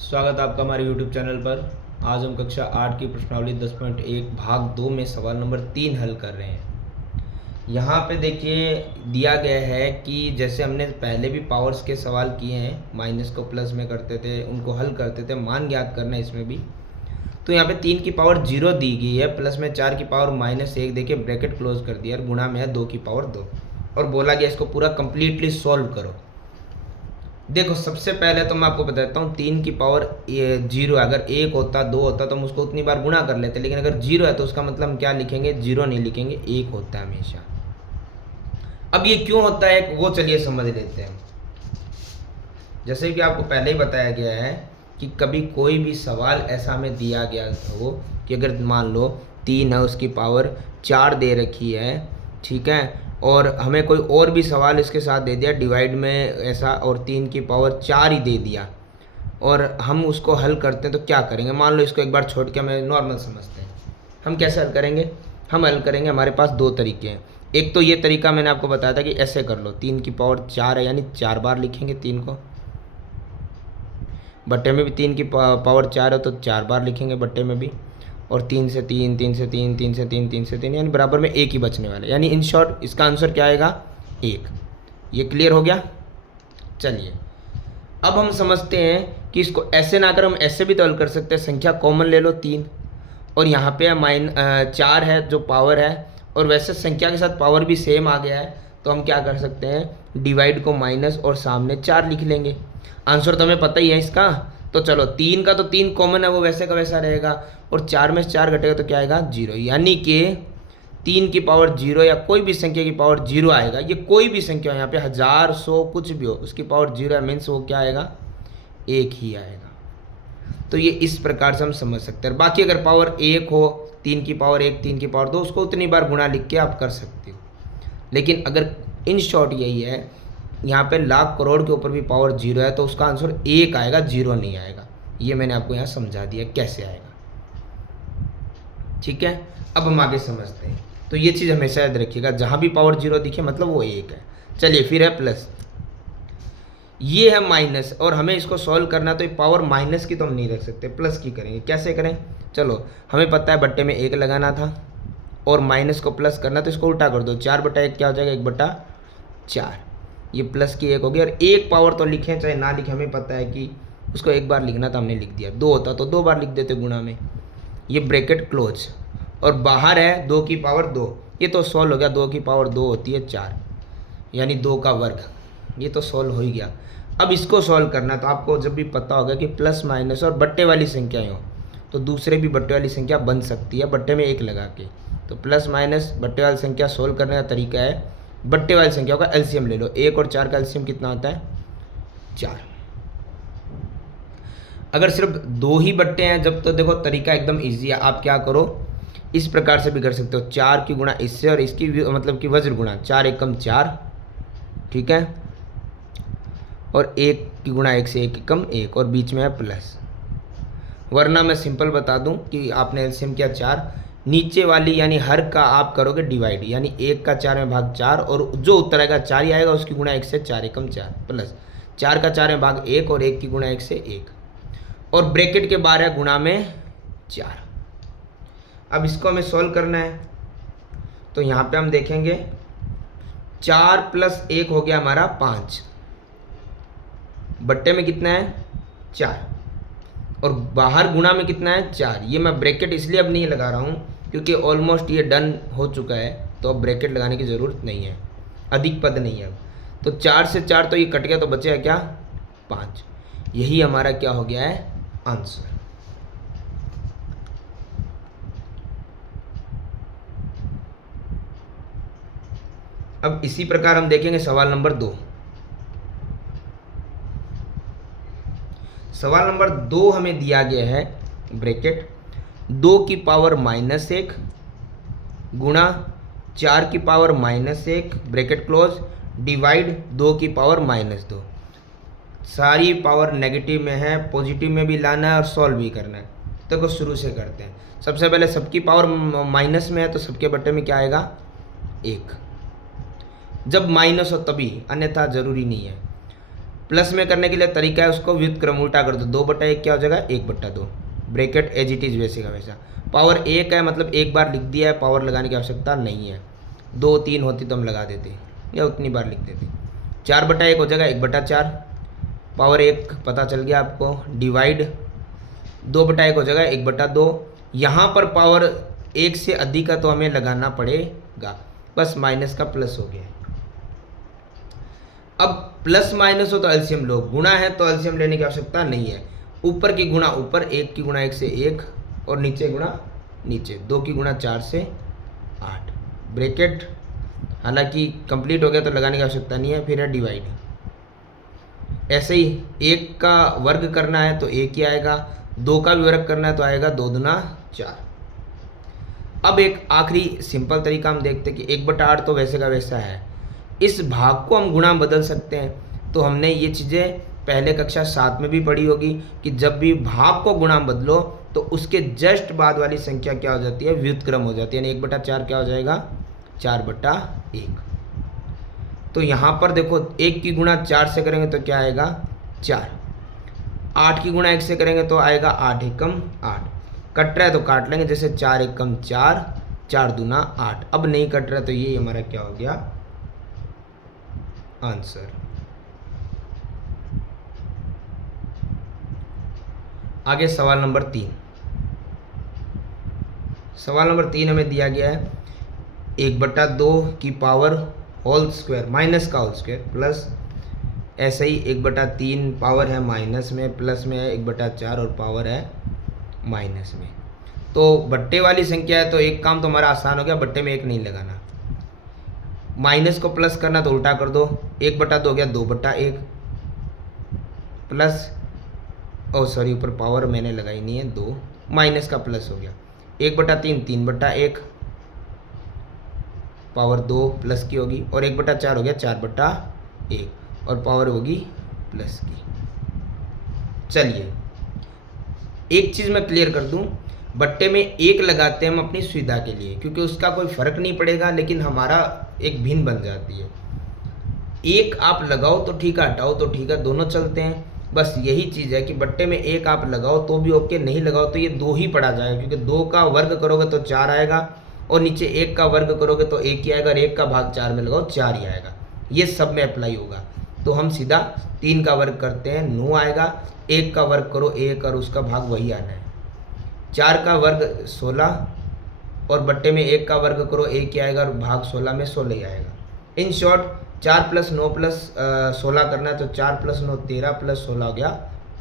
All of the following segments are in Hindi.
स्वागत है आपका हमारे YouTube चैनल पर। आज हम कक्षा 8 की प्रश्नावली 10.1 भाग 2 में सवाल नंबर 3 हल कर रहे हैं। यहाँ पे देखिए दिया गया है कि जैसे हमने पहले भी पावर्स के सवाल किए हैं, माइनस को प्लस में करते थे, उनको हल करते थे, मान ज्ञात करना है इसमें भी। तो यहाँ पे 3 की पावर 0 दी गई है, प्लस में 4 की पावर -1 देखिए ब्रैकेट क्लोज कर दिया और गुणा में है 2 की पावर 2 और बोला गया इसको पूरा कंप्लीटली सॉल्व करो। देखो सबसे पहले तो मैं आपको बताता हूँ 3 की पावर 0, अगर 1 होता 2 होता तो हम उसको उतनी बार गुणा कर लेते, लेकिन अगर 0 है तो उसका मतलब हम क्या लिखेंगे, 0 नहीं लिखेंगे, 1 होता है हमेशा। अब ये क्यों होता है वो चलिए समझ लेते हैं। जैसे कि आपको पहले ही बताया गया है कि कभी कोई भी सवाल ऐसा हमें दिया गया हो कि अगर मान लो 3 है उसकी पावर 4 दे रखी है, ठीक है, और हमें कोई और भी सवाल इसके साथ दे दिया डिवाइड में ऐसा और 3 की पावर 4 ही दे दिया और हम उसको हल करते हैं तो क्या करेंगे। मान लो इसको एक बार छोड़ के हमें नॉर्मल समझते हैं, हम कैसे हल करेंगे। हम हल करेंगे, हमारे पास 2 तरीके हैं। एक तो ये तरीका मैंने आपको बताया था कि ऐसे कर लो, 3 की पावर 4 है यानी 4 बार लिखेंगे 3 को, बट्टे में भी 3 की पावर 4 है तो 4 बार लिखेंगे बट्टे में भी, और 3 से 3, 3 से 3, 3 से 3, 3 से 3, यानी बराबर में 1 ही बचने वाला है, यानी इन शॉर्ट इसका आंसर क्या आएगा, 1। ये क्लियर हो गया। चलिए अब हम समझते हैं कि इसको ऐसे ना कर हम ऐसे भी तो हल कर सकते हैं। संख्या कॉमन ले लो 3 और यहाँ पे 4 है जो पावर है, और वैसे संख्या के साथ पावर भी सेम आ गया है तो हम क्या कर सकते हैं, डिवाइड को माइनस और सामने 4 लिख लेंगे। आंसर तो हमें पता ही है इसका, तो चलो 3 का तो 3 कॉमन है वो वैसे का वैसा रहेगा, और 4 में से 4 घटेगा तो क्या आएगा, 0। यानी कि 3 की पावर 0 या कोई भी संख्या की पावर 0 आएगा, ये कोई भी संख्या हो, यहाँ पे 1000 100 कुछ भी हो, उसकी पावर 0 है मीन्स वो क्या आएगा, 1 ही आएगा। तो ये इस प्रकार से हम समझ सकते हैं। बाकी अगर पावर 1 हो, 3 की पावर 1, 3 की पावर 2, उसको उतनी बार गुणा लिख के आप कर सकते हो। लेकिन अगर इन शॉर्ट यही है, यहाँ पे लाख करोड़ के ऊपर भी पावर 0 है तो उसका आंसर 1 आएगा, 0 नहीं आएगा। ये मैंने आपको यहाँ समझा दिया कैसे आएगा, ठीक है। अब हम आगे समझते हैं। तो ये चीज़ हमेशा याद रखिएगा, जहाँ भी पावर 0 दिखे मतलब वो 1 है। चलिए फिर है प्लस, ये है माइनस, और हमें इसको सॉल्व करना तो पावर माइनस की तो हम नहीं रख सकते, प्लस की करेंगे। कैसे करें, चलो हमें पता है बट्टे में 1 लगाना था और माइनस को प्लस करना, तो इसको उल्टा कर दो, 4/1 क्या हो जाएगा, 1/4। ये प्लस की 1 हो गया, और 1 पावर तो लिखें चाहे ना लिखें, हमें पता है कि उसको 1 बार लिखना था, हमने लिख दिया। 2 होता तो 2 बार लिख देते गुणा में, ये ब्रैकेट क्लोज, और बाहर है 2 की पावर 2, ये तो सॉल्व हो गया। 2 की पावर 2 होती है 4, यानी 2 का वर्ग, ये तो सॉल्व हो ही गया। अब इसको सॉल्व करना है तो आपको जब भी पता होगा कि प्लस माइनस और बट्टे वाली संख्याएं हो तो दूसरे भी बट्टे वाली संख्या बन सकती है बट्टे में 1 लगा के। तो प्लस माइनस बट्टे वाली संख्या सॉल्व करने का तरीका है, बट्टे वाली संख्याओं का एलसीएम ले लो। 1 और 4 का एलसीएम कितना होता है, 4। अगर सिर्फ 2 ही बट्टे हैं जब तो देखो तरीका एकदम ईजी है, आप क्या करो, इस प्रकार से भी कर सकते हो, 4 की गुणा इससे और इसकी मतलब कि वज्र गुणा, 4 एकम 4, ठीक है, और 1 की गुणा 1 से 1 एकम 1, और बीच में है प्लस। वरना मैं सिंपल बता दूं कि आपने एलसीएम किया 4, नीचे वाली यानी हर का आप करोगे डिवाइड, यानी 1 का 4 में भाग 4, और जो उत्तर आएगा 4 ही आएगा, उसकी गुणा 1 से 4 एकम 4 प्लस 4 का 4 में भाग 1 और 1 की गुणा 1 से 1, और ब्रैकेट के बाहर है गुणा में 4। अब इसको हमें सॉल्व करना है तो यहाँ पे हम देखेंगे 4 + 1 हो गया हमारा 5, बट्टे में कितना है 4, और बाहर गुणा में कितना है 4। ये मैं ब्रैकेट इसलिए अब नहीं लगा रहा हूँ क्योंकि ऑलमोस्ट ये डन हो चुका है, तो अब ब्रैकेट लगाने की ज़रूरत नहीं है, अधिक पद नहीं है अब। तो 4 से 4 तो ये कट गया, तो बचेगा क्या, 5। यही हमारा क्या हो गया है, आंसर। अब इसी प्रकार हम देखेंगे सवाल नंबर 2। सवाल नंबर 2 हमें दिया गया है, ब्रैकेट 2 की पावर -1 गुणा 4 की पावर -1 ब्रैकेट क्लोज डिवाइड 2 की पावर -2। सारी पावर नेगेटिव में है, पॉजिटिव में भी लाना है और सॉल्व भी करना है। तो शुरू से करते हैं। सबसे पहले सबकी पावर माइनस में है तो सबके बट्टे में क्या आएगा, 1, जब माइनस हो तभी, अन्यथा जरूरी नहीं है। प्लस में करने के लिए तरीका है, उसको व्युत्क्रम उल्टा कर दो, 2/1 क्या हो जाएगा 1/2, ब्रैकेट एज इट इज वैसे का वैसा। पावर 1 है मतलब एक बार लिख दिया है, पावर लगाने की आवश्यकता नहीं है। 2 3 होती तो हम लगा देते या उतनी बार लिख देते। 4/1 हो जाएगा 1/4, पावर 1 पता चल गया आपको, डिवाइड 2/1 हो जाएगा 1/2। यहाँ पर पावर 1 से अधिक का तो हमें लगाना पड़ेगा, बस माइनस का प्लस हो गया। अब प्लस माइनस हो तो एलसीएम लो, गुणा है तो एलसीएम लेने की आवश्यकता नहीं है। ऊपर की गुणा ऊपर, 1 की गुणा 1 से 1 और नीचे गुणा नीचे, 2 की गुणा 4 से 8, ब्रैकेट हालांकि कंप्लीट हो गया तो लगाने की आवश्यकता नहीं है। फिर है डिवाइड, ऐसे ही 1 का वर्ग करना है तो 1 ही आएगा, 2 का भी वर्ग करना है तो आएगा 2 दूना 4। अब एक आखिरी सिंपल तरीका हम देखते हैं कि 1/8 तो वैसे का वैसा है, इस भाग को हम गुणा बदल सकते हैं। तो हमने ये चीज़ें पहले कक्षा 7 में भी पढ़ी होगी कि जब भी भाग को गुणा बदलो तो उसके जस्ट बाद वाली संख्या क्या हो जाती है, व्युत्क्रम हो जाती है, यानी 1/4 क्या हो जाएगा 4/1। तो यहाँ पर देखो 1 की गुणा 4 से करेंगे तो क्या आएगा 4, 8 की गुणा 1 से करेंगे तो आएगा 8 एकम 8, कट रहा है तो काट लेंगे, जैसे 4 एकम 4, 4 दूना 8। अब नहीं कट रहा तो ये हमारा क्या हो गया आंसर। आगे सवाल नंबर 3। सवाल नंबर 3 हमें दिया गया है 1/2 की पावर होल स्क्वायर, माइनस का होल स्क्वायर, प्लस ऐसे ही 1/3 पावर है माइनस में, प्लस में है 1/4 और पावर है माइनस में। तो बट्टे वाली संख्या है तो एक काम तो हमारा आसान हो गया, बट्टे में 1 नहीं लगाना। माइनस को प्लस करना तो उल्टा कर दो, 1/2 हो गया 2/1 प्लस, ओ सॉरी ऊपर पावर मैंने लगाई नहीं है 2, माइनस का प्लस हो गया 1/3 3/1, पावर 2 प्लस की होगी, और 1/4 हो गया 4/1 और पावर होगी प्लस की। चलिए एक चीज़ मैं क्लियर कर दूं, बट्टे में 1 लगाते हैं हम अपनी सुविधा के लिए, क्योंकि उसका कोई फर्क नहीं पड़ेगा, लेकिन हमारा एक भिन्न बन जाती है। 1 आप लगाओ तो ठीक है, हटाओ तो ठीक है, दोनों चलते हैं। बस यही चीज़ है कि बट्टे में 1 आप लगाओ तो भी ओके, नहीं लगाओ तो ये 2 ही पड़ा जाएगा, क्योंकि 2 का वर्ग करोगे तो 4 आएगा, और नीचे 1 का वर्ग करोगे तो 1 ही आएगा, और 1 का भाग 4 में लगाओ 4 ही आएगा। ये सब में अप्लाई होगा। तो हम सीधा 3 का वर्ग करते हैं 9 आएगा, 1 का वर्ग करो 1 और उसका भाग वही आना है। 4 का वर्ग 16 और बट्टे में 1 का वर्ग करो 1 ही आएगा, और भाग 16 में 16 ही आएगा। इन शॉर्ट 4 + 9 + 16 करना है तो 4 + 9 13 + 16 हो गया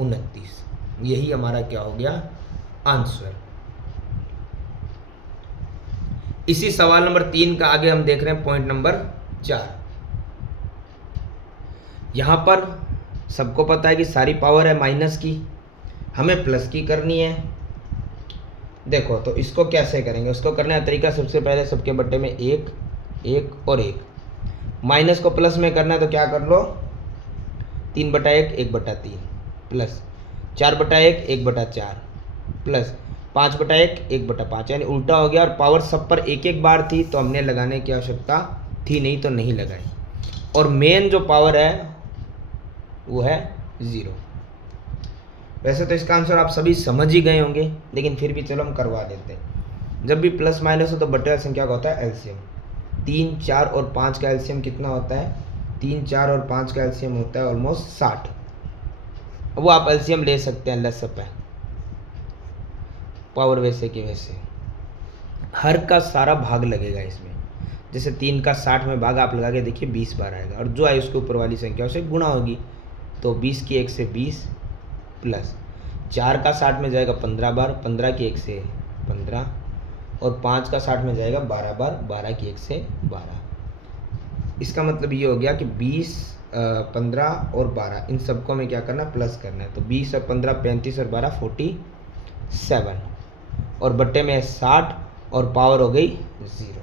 29। यही हमारा क्या हो गया आंसर। इसी सवाल नंबर 3 का आगे हम देख रहे हैं पॉइंट नंबर 4। यहाँ पर सबको पता है कि सारी पावर है माइनस की, हमें प्लस की करनी है। देखो तो इसको कैसे करेंगे, उसको करने का तरीका सबसे पहले सबके बट्टे में 1 1 और 1, माइनस को प्लस में करना है तो क्या कर लो 3/1 1/3 प्लस 4/1 1/4 प्लस 5/1 1/5, यानी उल्टा हो गया, और पावर सब पर एक एक बार थी तो हमने लगाने की आवश्यकता थी नहीं तो नहीं लगाई, और मेन जो पावर है वो है 0। वैसे तो इसका आंसर आप सभी समझ ही गए होंगे, लेकिन फिर भी चलो हम करवा देते हैं। जब भी प्लस माइनस हो तो बट्टे वाली संख्या का होता है एलसीएम। 3 4 और 5 का एलसीएम कितना होता है, 3 4 और 5 का एलसीएम होता है ऑलमोस्ट 60। वो आप एलसीएम ले सकते हैं लसप है, पावर वैसे के वैसे हर का सारा भाग लगेगा इसमें। जैसे 3 का 60 में भाग आप लगा के देखिए 20 बार आएगा, और जो आए उसके ऊपर वाली संख्या उसे गुणा होगी, तो 20 की 1 से 20 प्लस 4 का 60 में जाएगा 15 बार, 15 की 1 से 15, और 5 का 60 में जाएगा 12 बार, 12 की 1 से 12। इसका मतलब ये हो गया कि 20 15 और 12 इन सबको हमें क्या करना प्लस करना है, तो 20 और 15 35 और 12 47, और बट्टे में 60 और पावर हो गई 0।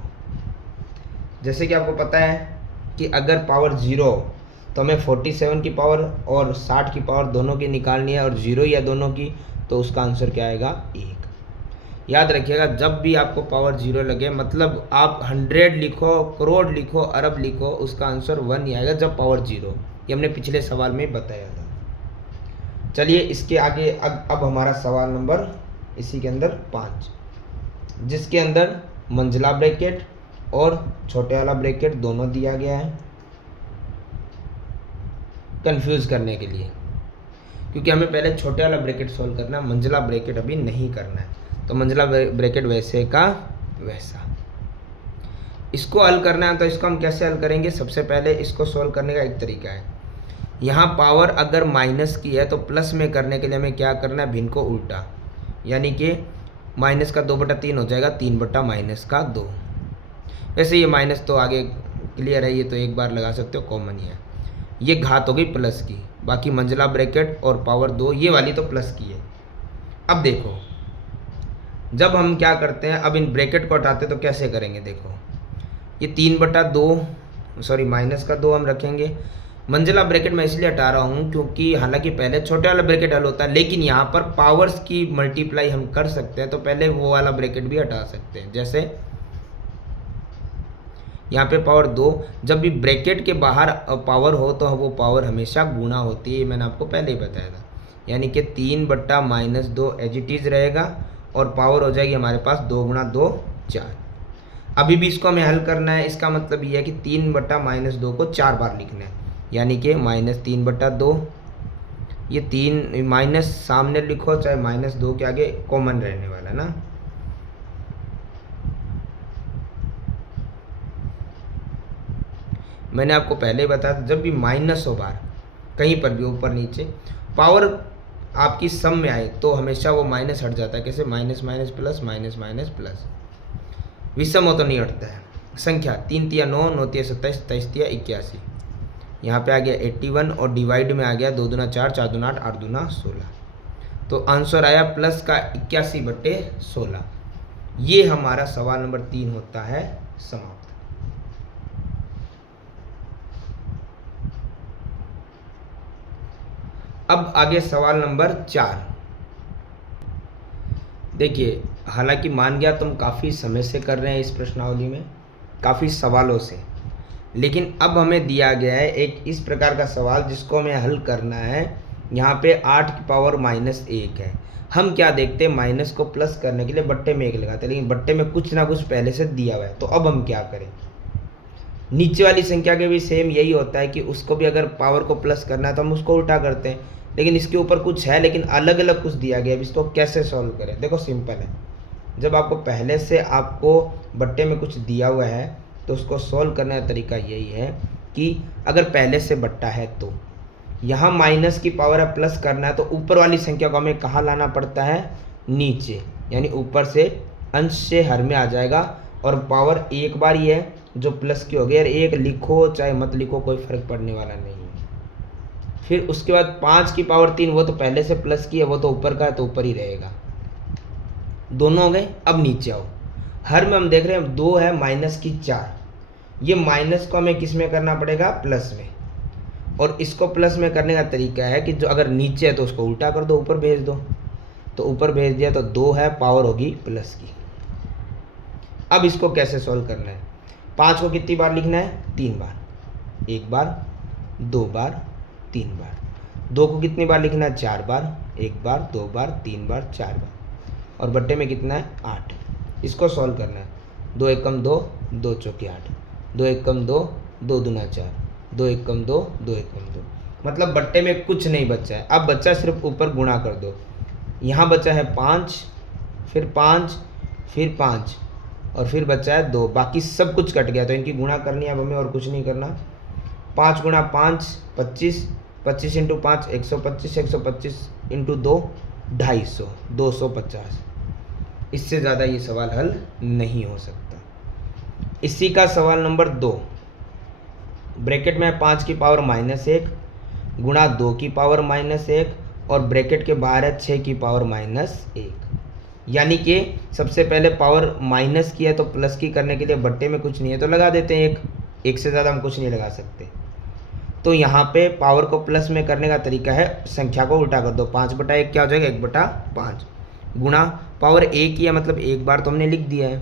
जैसे कि आपको पता है कि अगर पावर 0 तो हमें 47 की पावर और 60 की पावर दोनों की निकालनी है, और 0 या दोनों की, तो उसका आंसर क्या आएगा 1। याद रखिएगा जब भी आपको पावर 0 लगे, मतलब आप 100 लिखो, करोड़ लिखो, अरब लिखो, उसका आंसर 1 ही आएगा जब पावर 0। ये हमने पिछले सवाल में बताया था। चलिए इसके आगे अब हमारा सवाल नंबर इसी के अंदर 5, जिसके अंदर मंझला ब्रैकेट और छोटे वाला ब्रैकेट दोनों दिया गया है कंफ्यूज करने के लिए, क्योंकि हमें पहले छोटे वाला ब्रैकेट सॉल्व करना है, मंझला ब्रैकेट अभी नहीं करना है। तो मंझला ब्रैकेट वैसे का वैसा इसको हल करना है। तो इसको हम कैसे हल करेंगे? सबसे पहले इसको सॉल्व करने का एक तरीका है, यहाँ पावर अगर माइनस की है तो प्लस में करने के लिए हमें क्या करना है? भिन्न को उल्टा, यानी कि माइनस का 2/3 हो जाएगा 3/-2। वैसे ये माइनस तो आगे क्लियर है, ये तो एक बार लगा सकते हो, कॉमन ही है। ये घात हो गई प्लस की, बाकी मंझला ब्रैकेट और पावर 2 ये वाली तो प्लस की है। अब देखो जब हम क्या करते हैं, अब इन ब्रैकेट को हटाते तो कैसे करेंगे? देखो ये 3/2 सॉरी माइनस का 2 हम रखेंगे। मंझला ब्रैकेट मैं इसलिए हटा रहा हूँ क्योंकि हालांकि पहले छोटे वाला ब्रैकेट हल होता है, लेकिन यहाँ पर पावर्स की मल्टीप्लाई हम कर सकते हैं, तो पहले वो वाला ब्रैकेट भी हटा सकते हैं। जैसे यहाँ पे पावर 2, जब भी ब्रैकेट के बाहर पावर हो तो वो पावर हमेशा गुणा होती है, मैंने आपको पहले ही बताया था। यानी कि 3/-2 एज इट इज रहेगा और पावर हो जाएगी हमारे पास 2 × 2 4। अभी भी इसको हमें हल करना है, इसका मतलब ये है कि 3/-2 को 4 बार लिखना है, यानी कि -3/2। ये 3 माइनस सामने लिखो चाहे -2 के आगे कॉमन रहने वाला ना। मैंने आपको पहले ही बताया था, जब भी माइनस हो बार कहीं पर भी ऊपर नीचे पावर आपकी सम में आए तो हमेशा वो माइनस हट जाता है। कैसे? Minus minus plus, minus minus plus. विषम हो तो नहीं हटता है। संख्या 3 × 9, 9 × 27, 27 × 81। यहाँ पे आ गया 81 और डिवाइड में आ गया 2 दूना 4, 4 दूना 8, 8 दूना 16। तो आंसर आया प्लस का 81/16। ये हमारा सवाल नंबर 3 होता है समाप्त। अब आगे सवाल नंबर 4। देखिए हालांकि मान गया तुम काफ़ी समय से कर रहे हैं इस प्रश्नावली में, काफ़ी सवालों से, लेकिन अब हमें दिया गया है एक इस प्रकार का सवाल जिसको हमें हल करना है। यहाँ पे 8⁻1 है। हम क्या देखते हैं, माइनस को प्लस करने के लिए बट्टे में 1 लगाते हैं, लेकिन बट्टे में कुछ ना कुछ पहले से दिया हुआ है। तो अब हम क्या करें? नीचे वाली संख्या के भी सेम यही होता है कि उसको भी अगर पावर को प्लस करना है तो हम उसको उल्टा करते हैं, लेकिन इसके ऊपर कुछ है लेकिन अलग अलग कुछ दिया गया है। इसको कैसे सॉल्व करें? देखो सिंपल है, जब आपको पहले से आपको बट्टे में कुछ दिया हुआ है तो उसको सॉल्व करने का तरीका यही है कि अगर पहले से बट्टा है तो यहाँ माइनस की पावर है, प्लस करना है तो ऊपर वाली संख्या को हमें कहाँ लाना पड़ता है? नीचे, यानी ऊपर से अंश से हर में आ जाएगा और पावर एक बार ही है जो प्लस की हो गई। यार 1 लिखो चाहे मत लिखो कोई फर्क पड़ने वाला नहीं है। फिर उसके बाद 5 की पावर 3, वो तो पहले से प्लस की है, वो तो ऊपर का है तो ऊपर ही रहेगा। दोनों हो गए। अब नीचे आओ, हर में हम देख रहे हैं 2 है -4। ये माइनस को हमें किस में करना पड़ेगा? प्लस में। और इसको प्लस में करने का तरीका है कि जो अगर नीचे है तो उसको उल्टा कर दो, ऊपर भेज दो। तो ऊपर भेज दिया तो 2 है, पावर होगी प्लस की। अब इसको कैसे सॉल्व करना है? 5 को कितनी बार लिखना है? 3 बार। 1 बार, 2 बार, 3 बार। 2 को कितनी बार लिखना है? 4 बार। 1 बार, 2 बार, 3 बार, 4 बार। और बट्टे में कितना है? 8। इसको सॉल्व करना है। 2 एकम 2, 2 चौके 8, 2 एकम 2, 2 दूना 4, 2 एकम 2, 2 एकम 2। मतलब बट्टे में कुछ नहीं बचा है। अब बच्चा सिर्फ ऊपर गुणा कर दो। यहाँ बचा है 5, फिर 5, फिर 5 और फिर बचा है 2। बाकी सब कुछ कट गया तो इनकी गुणा करनी है अब हमें, और कुछ नहीं करना। 5 × 5 25, 25 × 5 125, 125 × 2 250, 250। इससे ज़्यादा ये सवाल हल नहीं हो सकता। इसी का सवाल नंबर 2, ब्रैकेट में 5 की पावर -1 गुणा 2 की पावर -1 और ब्रैकेट के बाहर है 6 की पावर -1। यानी कि सबसे पहले पावर माइनस की है तो प्लस की करने के लिए बट्टे में कुछ नहीं है तो लगा देते हैं 1। 1 से ज़्यादा हम कुछ नहीं लगा सकते। तो यहाँ पे पावर को प्लस में करने का तरीका है, संख्या को उल्टा कर दो। 5/1 क्या हो जाएगा? 1/5 गुणा पावर 1 ही है, मतलब 1 बार तो हमने लिख दिया है।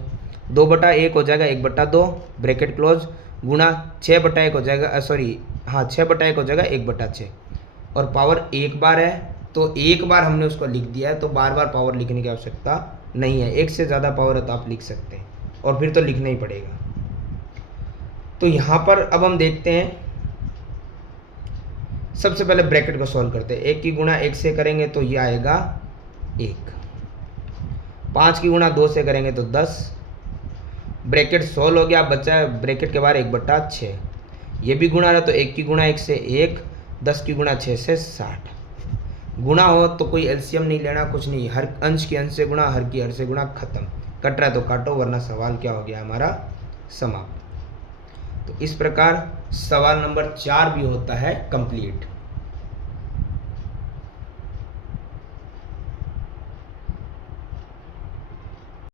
2/1 हो जाएगा 1/2, ब्रैकेट क्लोज, गुणा 6/1 हो जाएगा, सॉरी हाँ 6/1 हो जाएगा 1/6। और पावर एक बार है तो एक बार हमने उसको लिख दिया है, तो बार बार पावर लिखने की आवश्यकता नहीं है। एक से ज़्यादा पावर है तो आप लिख सकते हैं, और फिर तो लिखना ही पड़ेगा। तो यहाँ पर अब हम देखते हैं, सबसे पहले ब्रैकेट को सॉल्व करते हैं। 1 की गुणा 1 से करेंगे तो ये आएगा 1। 5 की गुणा 2 से करेंगे तो 10। ब्रैकेट सॉल्व हो गया, बचा है ब्रैकेट के बाहर 1/6। ये भी गुणा रहा तो 1 की गुणा 1 से 1, 10 की गुणा 6 से 60। गुणा हो तो कोई एलसीएम नहीं लेना, कुछ नहीं, हर अंश की अंश से गुणा, हर की हर से गुणा, खत्म। कट रहा है तो काटो, वरना सवाल क्या हो गया हमारा, समाप्त। तो इस प्रकार सवाल नंबर 4 भी होता है कंप्लीट।